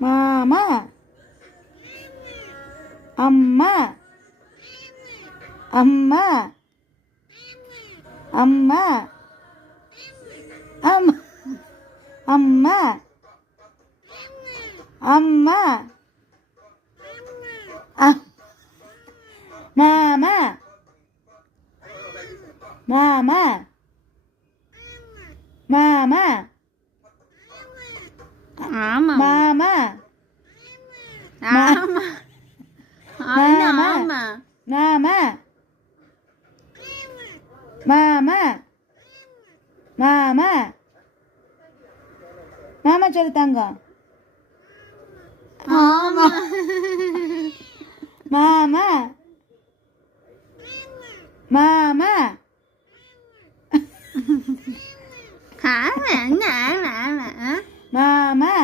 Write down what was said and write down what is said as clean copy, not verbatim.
மாமா அம்மா அம்மா அம்மா அம்மா அம்மா அம்மா மாமா மாமா மாமா ஆமா மாமா ஆமா மாமா ஆமா மாமா மாமா மாமா மாமா சொல்லு தங்கம் ஆமா மாமா மாமா ஆமா ஆமா ஆமா மாமா